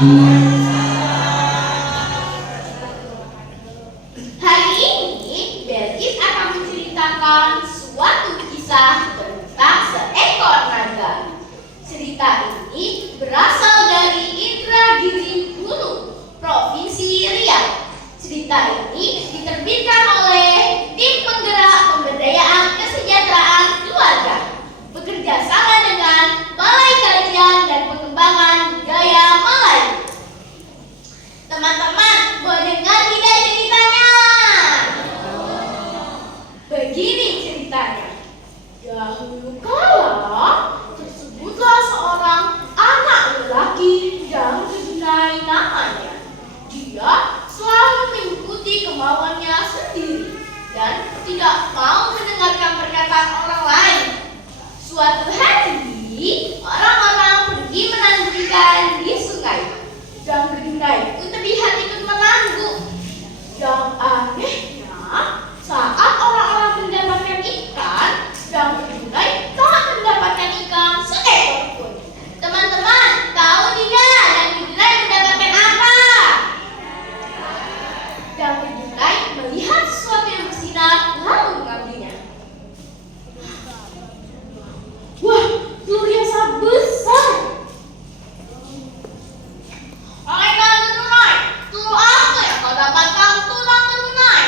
Hari ini Belkis akan menceritakan suatu kisah tentang seekor naga. Cerita ini berasal dari Indragiri Hulu, Provinsi Riau. Cerita ini diterbitkan oleh Tim Penggerak Pemberdayaan Kesejahteraan Keluarga, bekerja sama dengan Balai Kajian dan Pengembangan Budaya Melayu. Teman-teman, mau dengar tidak ceritanya? Begini ceritanya. Dahulu kala tersebutlah seorang anak lelaki yang Kedunai namanya. Dia selalu mengikuti kemauannya sendiri dan tidak mau mendengarkan perkataan orang lain. Suatu hari, orang-orang pergi menanam ikan di sungai. Dan Kedunai pun terlihat ikut menangguk. Yang anehnya, saat orang-orang mendapatkan ikan, dan Kedunai tak mendapatkan ikan seekor pun. Teman-teman, tahu tidak dan Kedunai mendapatkan apa? Dan Kedunai melihat sesuatu yang bersinar lalu mengambilnya. Wah, telur yang sangat besar. Hai Kedunai, telur apa yang kau dapatkan tulang Kedunai?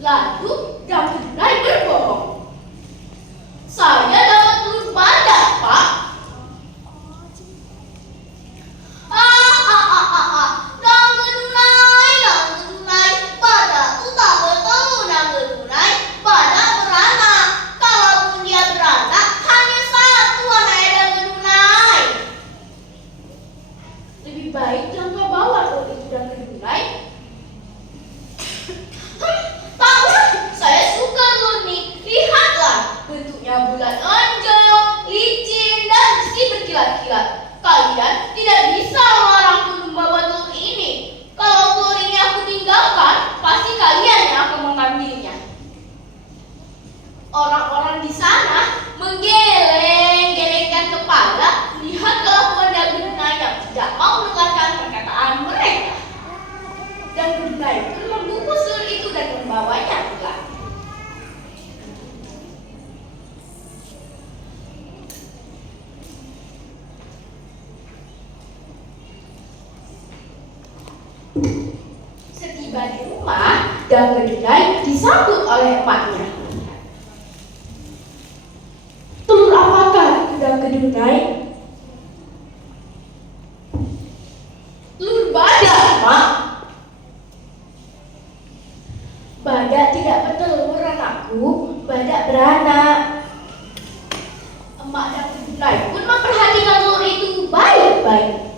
Lalu dan Kedunai berbohong. Saya dapat telur badak, Pak. Dan Kedunai, badak itu tak bertelur dan Kedunai, badak beranak. Kalaupun dia beranak, hanya satu anaknya dan Kedunai. Lebih baik jangan kau bawa telur itu dan Kedunai. Taklah, saya suka telur ini. Lihatlah, bentuknya bulat lonjong, licin, dan mesti berkilat-kilat. Kalian tidak bisa melarangku membawa telur ini. Kalau telur ini aku tinggalkan, pasti kalian yang akan mengambilnya. Orang-orang di sana menggeleng-gelengkan kepala melihat kelakuan dan Kedunai yang tidak mau mendengarkan perkataan mereka. Dan Kedunai pun membungkus telur itu dan membawanya pulang. Setiba di rumah, dan Kedunai disambut oleh emaknya. Telur apakah itu dan Kedunai? Telur badak, Mak. Badak tidak bertelur, anakku. Badak beranak. Emak dan Kedunai pun memperhatikan telur itu baik-baik.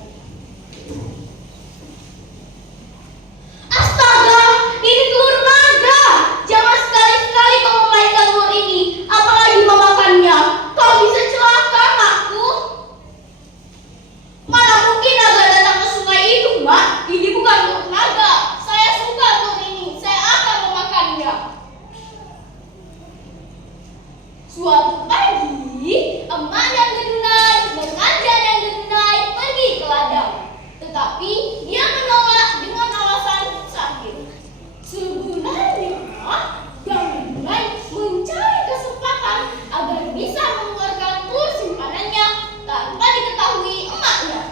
Astaga, ini telur naga. Jangan sekali-sekali kau memainkan telur ini, apalagi memakannya. Kau bisa celaka, anakku. Mana mungkin naga datang ke sungai itu, Mak? Ini bukan telur naga. Saya suka telur ini. Saya akan memakannya. Suatu pagi, emak dan Kedunai mengajak dan Kedunai pergi ke ladang. Tetapi dia menolak dengan alasan sakit. Sebenarnya, dan Kedunai mencari kesempatan agar bisa mengeluarkan telur simpanannya tanpa diketahui emaknya.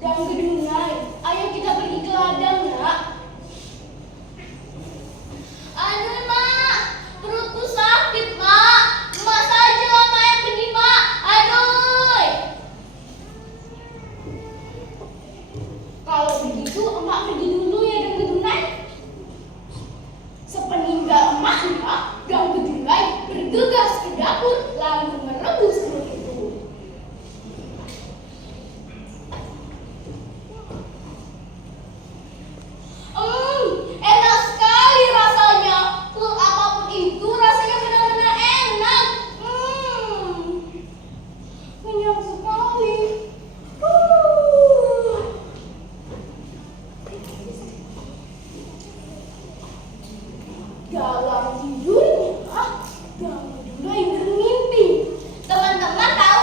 Dan Kedunai, ayo kita pergi ke ladang, Nak. Aduh, Mak, perutku sakit, Mak. Mak saja lama yang pergi, Mak. Aduh. Kalau begitu, emak pergi dulu ya, dan Kedunai. Sepeninggal emaknya, dan Kedunai bergegas ke dapur lalu merebus telur itu. Enak sekali rasanya. Telur apapun itu rasanya benar-benar enak. Kenyang sekali. Dalam tidurnya, dan Kedunai bermimpi. Teman-teman tahu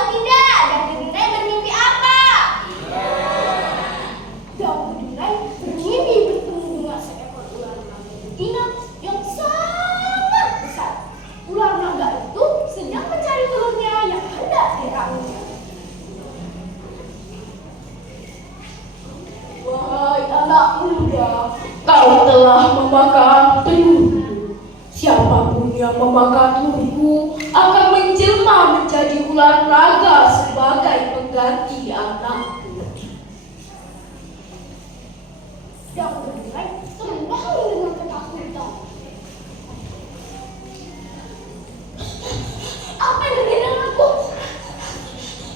telah memakan telurku. Siapapun yang memakan telurku akan menjelma menjadi ular naga sebagai pengganti anakku. Yang benar terbang dengan ketakutan. Apa yang terjadi denganku?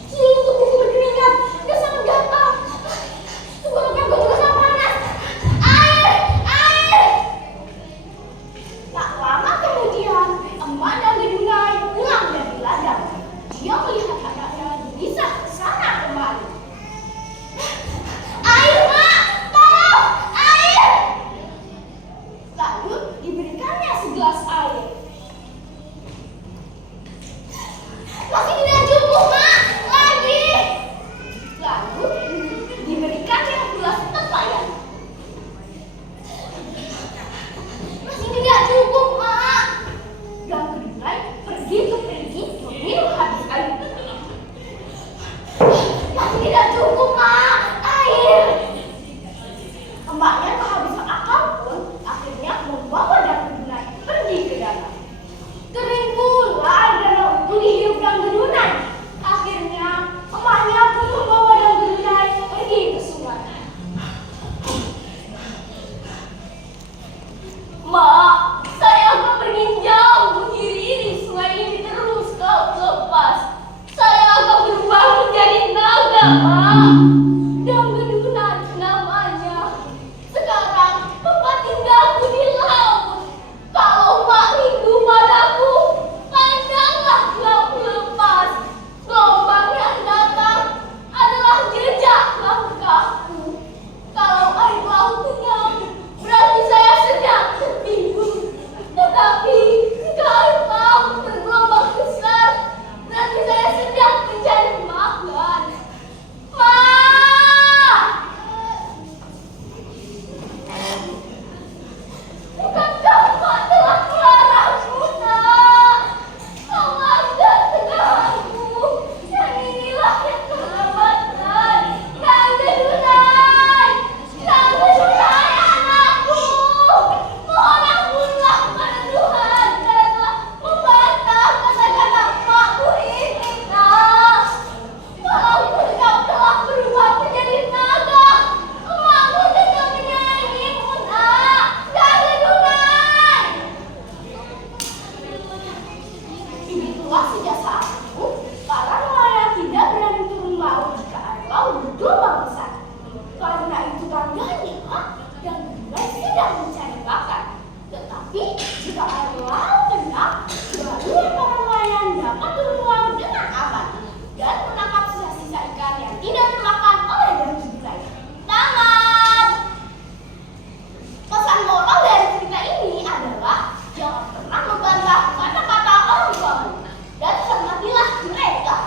Seluruh tubuhku berkeringat dan sangat gatal. Tenggorokanku juga sangat panas. Air! Air! Tak lama kemudian, emak dan Gedunai pulang dari ladang. Dia melihat anaknya bisa ke sana kemari. Air, Mak! Tolong! Air! Lalu diberikannya segelas air. Masih tidak cukup, Mak! Lagi! Lalu diberikannya gelas tempayan. Masih tidak cukup, Mak! Dan Gedunai pergi ke pergi meminum habis air. Masih tidak cukup, Mak! Air! Emaknya kehabisan akal pun akhirnya membawa dan Gedunai pergi ke danau. Kering pula air danau itu dihirup dan Gedunai. Akhirnya emaknya pun membawa dan Gedunai pergi ke sungai. Mak, saya akan pergi jauh mengiringi sungai ini terus kau lepas. Saya akan berubah menjadi naga, Mak. Dan Gedunai namanya. Sekarang tempat tinggalku di laut. Kalau Mak rindu padaku, pandanglah laut lepas. Gelombang yang datang adalah jejak langkahku. Kalau air laut tenang, berarti saya sedang tertidur. Tetapi jika air laut bergelombang besar, berarti saya sedang mencari makan. Mak! Bukankah Mak telah melarangku, Nak? Kau melanggar teganganku. Dan inilah yang kau dapatkan. Dan Gedunai! Dan Gedunai anakku! Mohon ampunlah kepada Tuhan karena telah membantah kata-kata Makku ini, Nak. Walaupun kau telah berubah menjadi naga, emakmu tetap menyayangimu, Nak. Dan Gedunai! Begitulah sejak saat itu, para nelayan tidak berani turun laut jika air laut bergelombang besar. Karena itu tandanya dan Gedunai sedang mencari makan. Tetapi jika air laut tenang, barulah para nelayan dapat turun laut dengan aman dan menangkap sisa-sisa ikan yang tidak termakan oleh dan Gedunai. Tamat! Pesan moral dari cerita ini adalah jangan pernah membantah kata-kata orang tuamu dan hormatilah mereka.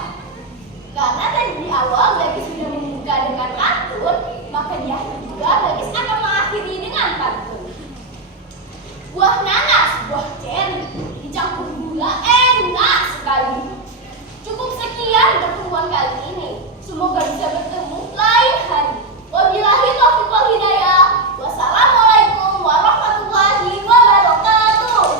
Karena tadi di awal Gagis sudah membuka dengan pantun, maka di akhir juga Gagis akan mengakhiri dengan pantun. Buah nanas, buah ceri, dicampur gula enak sekali. Cukup sekian pertemuan kali ini. Semoga bisa bertemu